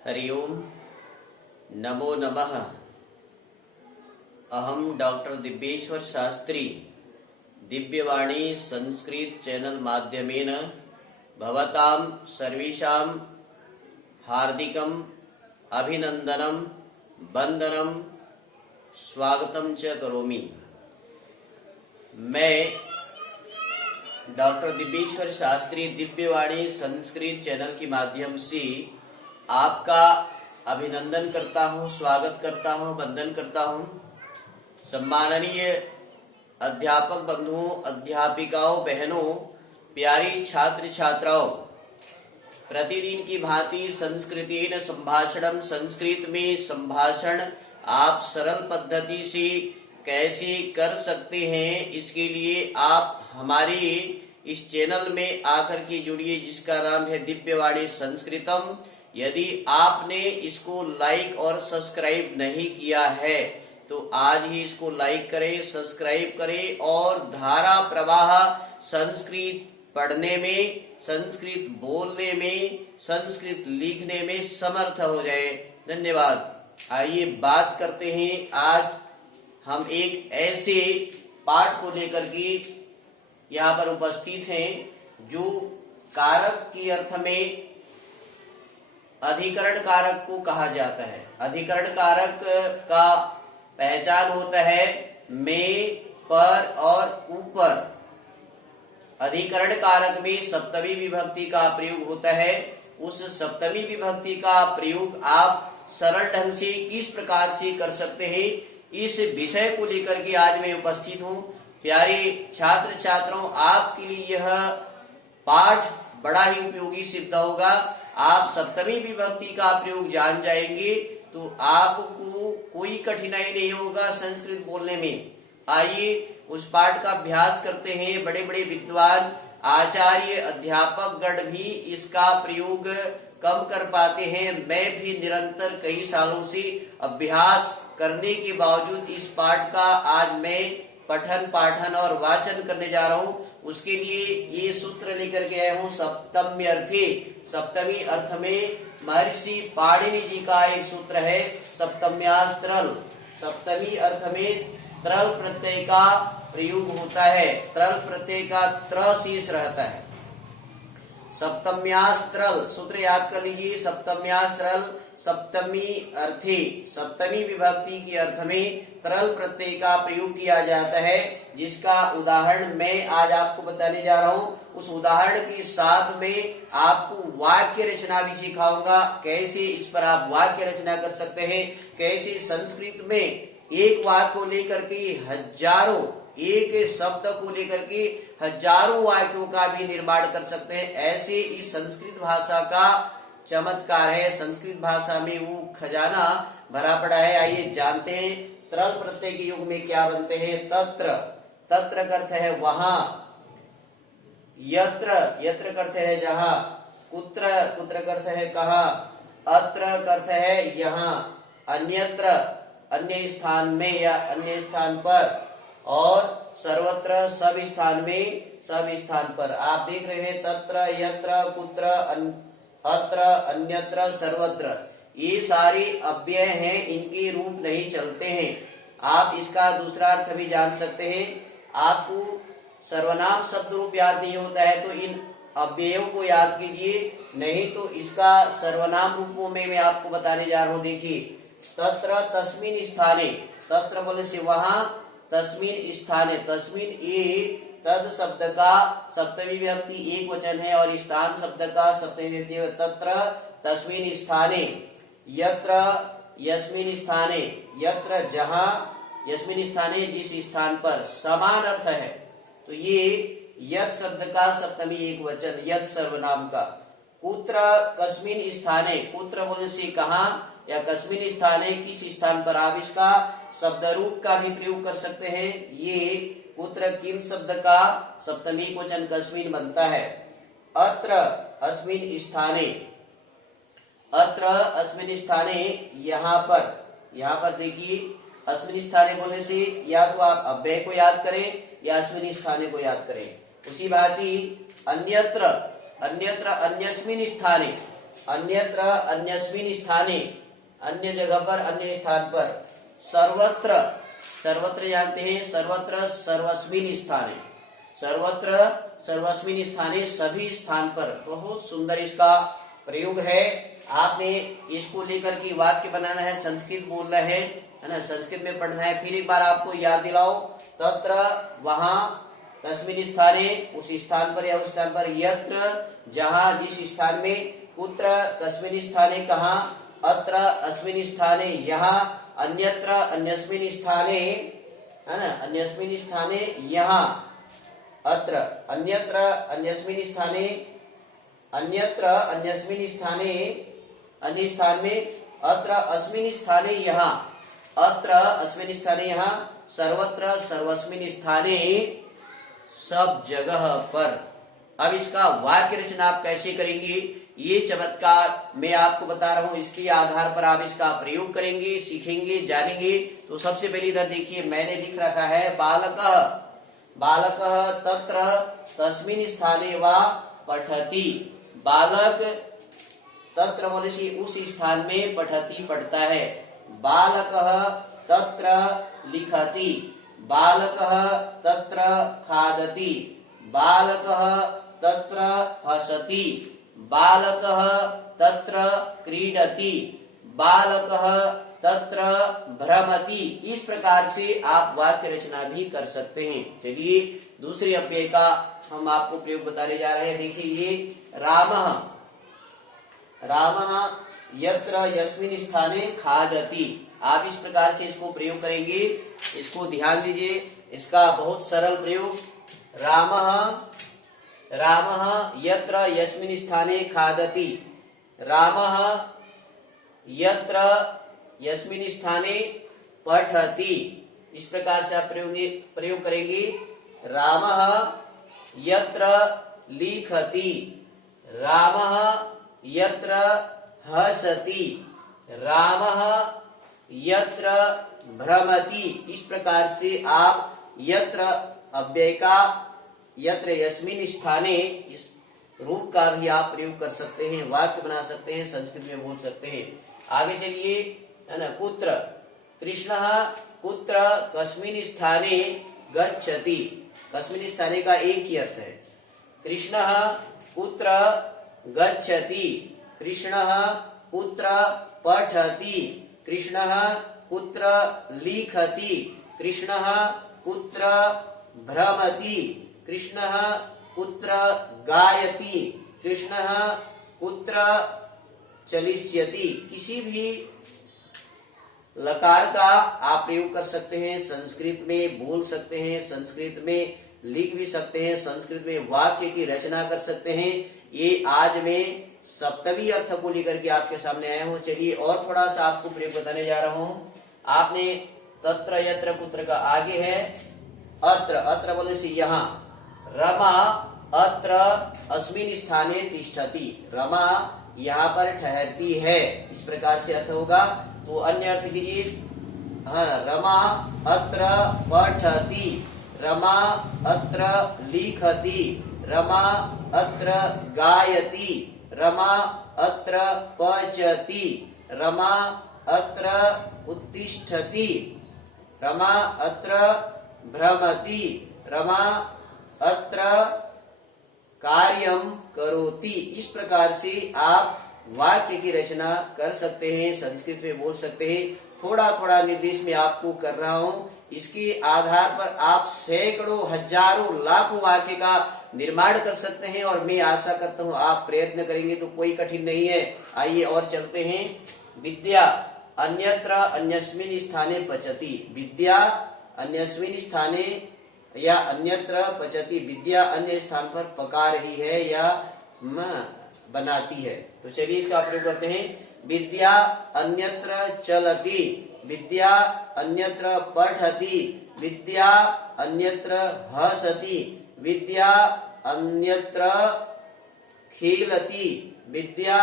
हरि ओम नमो नमः। अहम doctor दिव्येश्वर Shastri Divyavani Sanskrit channel माध्यमेन भवतां सर्वेषां हार्दिकम् अभिनंदनं वंदनं स्वागतं च करोमि। मैं डॉक्टर दिव्येश्वर शास्त्री दिव्यवाणी संस्कृत चैनल के माध्यम से आपका अभिनंदन करता हूँ, स्वागत करता हूँ, वंदन करता हूँ। सम्माननीय अध्यापक बंधुओं, अध्यापिकाओं, बहनों, प्यारी छात्र छात्राओं, प्रतिदिन की भांति संस्कृतेन संभाषणम, संस्कृत में संभाषण आप सरल पद्धति से कैसे कर सकते हैं, इसके लिए आप हमारे इस चैनल में आकर के जुड़िए, जिसका नाम है दिव्यवाणी संस्कृतम। यदि आपने इसको लाइक और सब्सक्राइब नहीं किया है तो आज ही इसको लाइक करें, सब्सक्राइब करें और धारा प्रवाह संस्कृत पढ़ने में, संस्कृत बोलने में, संस्कृत लिखने में समर्थ हो जाए। धन्यवाद। आइए बात करते हैं। आज हम एक ऐसे पाठ को लेकर के यहाँ पर उपस्थित हैं जो कारक के अर्थ में अधिकरण कारक को कहा जाता है। अधिकरण कारक का पहचान होता है में, पर और ऊपर। अधिकरण कारक में सप्तमी विभक्ति का प्रयोग होता है। उस सप्तमी विभक्ति का प्रयोग आप सरल ढंग से किस प्रकार से कर सकते हैं, इस विषय को लेकर के आज मैं उपस्थित हूँ। प्यारे छात्र छात्राओं, आपके लिए यह पाठ बड़ा ही उपयोगी सिद्ध होगा। आप सप्तमी विभक्ति का प्रयोग जान जाएंगे तो आपको कोई कठिनाई नहीं होगा संस्कृत बोलने में। आइए उस पाठ का अभ्यास करते हैं। बड़े बड़े विद्वान, आचार्य, अध्यापक गण भी इसका प्रयोग कम कर पाते हैं। मैं भी निरंतर कई सालों से अभ्यास करने के बावजूद इस पाठ का आज मैं पठन, पाठन और वाचन करने जा रहा हूँ। उसके लिए ये सूत्र लेकर के आया हूँ, सप्तम्य अर्थे। सप्तमी अर्थ में महर्षि पाणिनि जी का एक सूत्र है, सप्तम्यास्त्रल। सप्तमी अर्थ में त्रल प्रत्यय का प्रयोग होता है। त्रल प्रत्यय का त्र शेष रहता है। सप्तम्यास्त्रल सूत्र याद कर लीजिए। सप्तम्यास्त्रल सप्तमी अर्थे, सप्तमी विभक्ति के अर्थ में तरल प्रत्यय का प्रयोग किया जाता है, जिसका उदाहरण मैं आज आपको बताने जा रहा हूँ। उस उदाहरण के साथ में आपको वाक्य रचना भी सिखाऊंगा। कैसे इस पर आप वाक्य रचना कर सकते हैं, कैसे संस्कृत में एक वाक्य को लेकर के हजारों, एक शब्द को लेकर के हजारों वाक्यों का भी निर्माण कर सकते हैं। ऐसे इस संस्कृत भाषा का चमत्कार है। संस्कृत भाषा में वो खजाना भरा पड़ा है। आइए जानते हैं तरल प्रत्यय के युग में क्या बनते हैं। तत्र, तत्र का अर्थ है वहां। यत्र, यत्र का अर्थ है जहां। कुत्र, कुत्र का अर्थ है कहां। अत्र का अर्थ है यहाँ। अन्यत्र, अन्य स्थान में या अन्य स्थान पर। और सर्वत्र, सब स्थान में, सब स्थान पर। आप देख रहे हैं तत्र, यत्र, कुत्र, अत्र, अन्यत्र, सर्वत्र, ये सारे अव्यय हैं, इनके रूप नहीं चलते हैं। आप इसका दूसरा अर्थ भी जान सकते हैं। आपको सर्वनाम शब्द रूप याद नहीं होता है तो इन अव्ययों को याद कीजिए, नहीं तो इसका सर्वनाम रूपों में मैं आपको बताने जा रहा हूँ। देखिए, तत्र तस्मिन स्थाने, तत्र बोले से वहां, तस्मिन स्थाने, तस्मिन ये तद शब्द का सप्तमी विभक्ति एक वचन है और स्थान शब्द का सप्तमी विभक्ति है। तत्र तस्मिन स्थाने, यत्र यस्मिन स्थाने, यत्र जहां, यस्मिन स्थाने जिस स्थान पर, समान अर्थ है। तो ये यत् शब्द का सप्तमी एक वचन, यत् सर्वनाम का। कुत्र कस्मिन स्थाने, कुत्र बोलने से कहां या कस्मिन स्थाने किस स्थान पर, आप इसका शब्द रूप का भी प्रयोग कर सकते हैं। ये कुत्र किम शब्द का सप्तमी वचन कस्मिन बनता है। अत्र अस्मिन स्थाने, अत्र अस्मिन स्थाने यहाँ पर, यहाँ पर देखिए अस्मिन स्थाने बोलने से या तो आप अव्यय को याद करें या अस्मिन स्थाने को याद करें। उसी भांति अन्यत्र, अन्यत्र अन्यस्मिन स्थाने, अन्यत्र अन्यस्मिन् स्थाने, अन्य जगह पर, अन्य स्थान पर, सर्वत्र, सर्वत्र जानते हैं, सर्वत्र सर्वस्मिन् स्थाने, सर्वत्र सर्वस्मिन् स्थाने, सभी स्थान पर। बहुत सुंदर इसका प्रयोग है। आपने इसको लेकर के वाक्य बनाना है, संस्कृत बोलना है ना, संस्कृत में पढ़ना है। फिर एक बार आपको याद दिलाओ, तत्र वहां, तस्मिन् स्थाने उस स्थान पर या उस स्थान पर, यत्र जहां जिस स्थान में, कुत्र कस्मिन् स्थाने कहां, अत्र अस्मिन् स्थाने यहाँ, अन्यत्र अन्यस्मिन् स्थाने, है ना, अन्यस्मिन् स्थाने यहाँ, अत्र अन्यत्र अन्यस्मिन् स्थाने, अन्यत्र अन्यस्मिन् स्थाने अन्य स्थान में, अत्र अस्मिन् स्थाने यहाँ, अत्र अस्मिन् स्थाने यहाँ, सर्वत्र सर्वस्मिन् स्थाने सब जगह पर। अब इसका वाक्य रचना आप कैसे करेंगे, ये चमत्कार मैं आपको बता रहा हूं, इसके आधार पर आप इसका प्रयोग करेंगे, सीखेंगे, जानेंगे। तो सबसे पहले इधर देखिए, मैंने लिख रखा है बालकः, बालकः तत्र तस्मिन् स्थाने वा पठति। बालक तत्र बोले से उस स्थान में, पठति पढ़ता है। बालकः तत्र लिखति, बालकः तत्र खादति, बालकः तत्र हसति, बालकः तत्र क्रीडति, बालकः तत्र भ्रमति। इस प्रकार से आप वाक्य रचना भी कर सकते हैं। चलिए दूसरे अव्यय का हम आपको प्रयोग बताने जा रहे हैं। देखिए ये रामः, रामः यत्र यस्मिन् स्थाने खादति। आप इस प्रकार से इसको प्रयोग करेंगे, इसको ध्यान दीजिए, इसका बहुत सरल प्रयोग। रामः, रामः यत्र यस्मिन् स्थाने खादति, रामः यत्र यस्मिन् स्थाने पठति। इस प्रकार से आप प्रयोग करेंगे। रामः यत्र लिखति, रामः यत्र हसति, रामः यत्र भ्रमति। इस प्रकार से आप यत्र अव्यय का, यत्र यस्मिन् स्थाने, इस रूप का भी आप प्रयोग कर सकते हैं, वाक्य बना सकते हैं, संस्कृत में बोल सकते हैं। आगे चलिए, है ना, कुत्र, कृष्णः कुत्र कस्मिन् स्थाने गच्छति। कस्मिन् स्थाने का एक ही अर्थ है। कृष्णः कुत्र गच्छति, कृष्णः कुत्र पठति, कृष्णः कुत्र लिखति, कृष्णः कुत्र भ्रमति, कृष्णः कुत्र गायति, कृष्णः कुत्र चलिष्यति। किसी भी लकार का आप प्रयोग कर सकते हैं, संस्कृत में बोल सकते हैं, संस्कृत में लिख भी सकते हैं, संस्कृत में वाक्य की रचना कर सकते हैं। ये आज मैं सप्तमी अर्थ को लेकर के आपके सामने आया हूँ। चलिए और थोड़ा सा आपको प्रयोग बताने जा रहा हूँ। आपने तत्र यत्र कुत्र का आगे है अत्र, अत्र बोले से यहाँ। रमा अत्र अस्मिन् स्थाने तिष्ठति, रमा यहाँ पर ठहरती है। इस प्रकार से अर्थ होगा। तो अन्य अर्थ कीजिए। हाँ, रमा अत्र पठति, रमा अत्र लिखति, रमा अत्र गायति, रमा अत्र पचति, रमा अत्र उत्तिष्ठति, रमा अत्र भ्रमति, रमा अत्र कार्यम करोति। इस प्रकार से आप वाक्य की रचना कर सकते हैं, संस्कृत में बोल सकते हैं। थोड़ा थोड़ा निर्देश में आपको कर रहा हूँ। इसके आधार पर आप सैकड़ों, हजारों, लाखों वाक्य का निर्माण कर सकते हैं। और मैं आशा करता हूँ आप प्रयत्न करेंगे तो कोई कठिन नहीं है। आइए और चलते हैं। विद्या अन्यत्र अन्यस्मिन् स्थाने पचति, विद्या अन्यस्मिन् स्थाने या अन्यत्र पचति, विद्या अन्य स्थान पर पका रही है या बनाती है। तो चलिए इसका प्रयोग करते हैं। विद्या अन्यत्र चलति, विद्या अन्यत्र पठति, विद्या अन्यत्र हसति, विद्या अन्यत्र खेलति, विद्या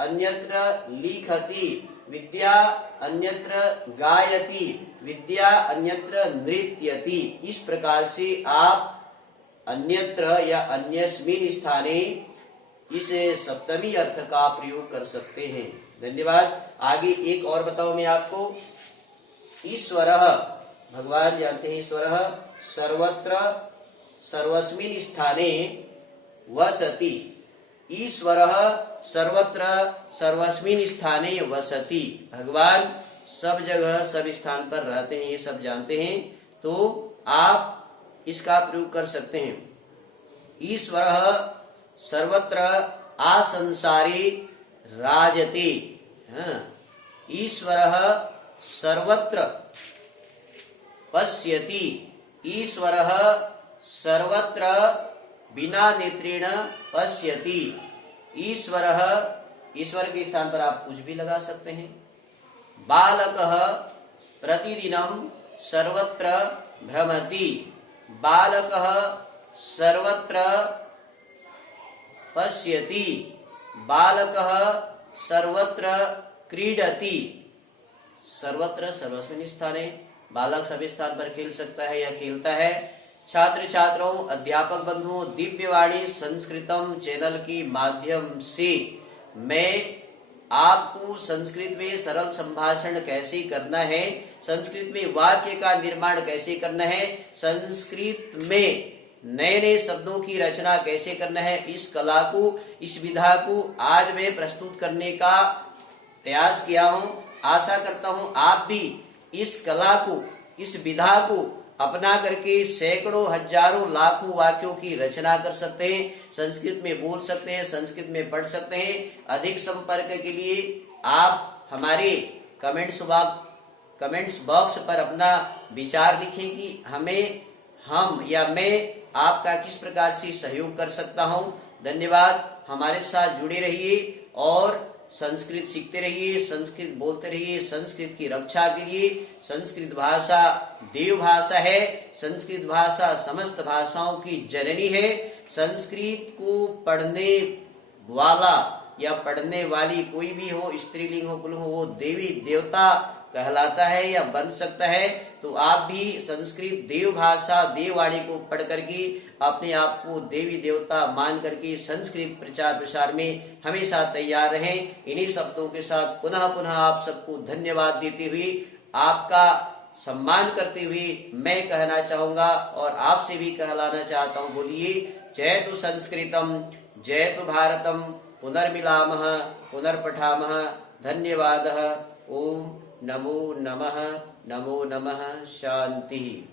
अन्यत्र लिखति, विद्या अन्यत्र गायति, विद्या अन्यत्र नृत्यति। इस प्रकार से आप अन्यत्र या अन्यस्मिन् स्थाने इस सप्तमी अर्थ का प्रयोग कर सकते हैं। धन्यवाद। आगे एक और बताऊं मैं आपको। ईश्वरः, भगवान जानते हैं ईश्वरः सर्वत्र सर्वस्मिन् स्थाने वसति। ईश्वरः सर्वत्र सर्वस्मिन् स्थाने वसति। भगवान सब जगह सब स्थान पर रहते हैं, ये सब जानते हैं, तो आप इसका प्रयोग कर सकते हैं। ईश्वरः सर्वत्र आसंसारे राजते। ईश्वरः सर्वत्र पश्यति। ईश्वरः सर्वत्र बिना नेत्रेण पश्यति। ईश्वरः, ईश्वर के स्थान पर आप कुछ भी लगा सकते हैं। बालकः प्रतिदिनं सर्वत्र भ्रमति। बालकः सर्वत्र पश्यति। बालकः सर्वत्र क्रीडति। सर्वत्र सर्वस्मिन् स्थाने, बालक सभी स्थान पर खेल सकता है या खेलता है। छात्र छात्राओं, अध्यापक बंधुओं, दिव्यवाणी संस्कृतम चैनल के माध्यम से मैं आपको संस्कृत में सरल संभाषण कैसे करना है, संस्कृत में वाक्य का निर्माण कैसे करना है, संस्कृत में नए नए शब्दों की रचना कैसे करना है, इस कला को, इस विधा को आज मैं प्रस्तुत करने का प्रयास किया हूँ। आशा करता हूँ आप भी इस कला को, इस विधा को अपना करके सैकड़ों हजारों लाखों वाक्यों की रचना कर सकते हैं, संस्कृत में बोल सकते हैं, संस्कृत में पढ़ सकते हैं। अधिक संपर्क के लिए आप हमारे कमेंट्स बॉक्स पर अपना विचार लिखें कि हम या मैं आपका किस प्रकार से सहयोग कर सकता हूं। धन्यवाद। हमारे साथ जुड़े रहिए और संस्कृत सीखते रहिए, संस्कृत बोलते रहिए। संस्कृत की रक्षा के लिए, संस्कृत भाषा देव भाषा है, संस्कृत भाषा समस्त भाषाओं की जननी है। संस्कृत को पढ़ने वाला या पढ़ने वाली कोई भी हो, स्त्रीलिंग हो पुल्लिंग हो, वो देवी देवता कहलाता है या बन सकता है। तो आप भी संस्कृत देव भाषा देववाणी को पढ़ करके अपने आप को देवी देवता मान करके संस्कृत प्रचार प्रसार में हमेशा तैयार रहें। इन्हीं शब्दों के साथ पुनः पुनः आप सबको धन्यवाद देते हुए, आपका सम्मान करते हुए मैं कहना चाहूंगा और आपसे भी कहलाना चाहता हूँ, बोलिए जयतु संस्कृतम जयतु भारतम, पुनर्मिलामः पुनर्पठामः। धन्यवादः। ओम नमो नमः। नमो नमः। शांति।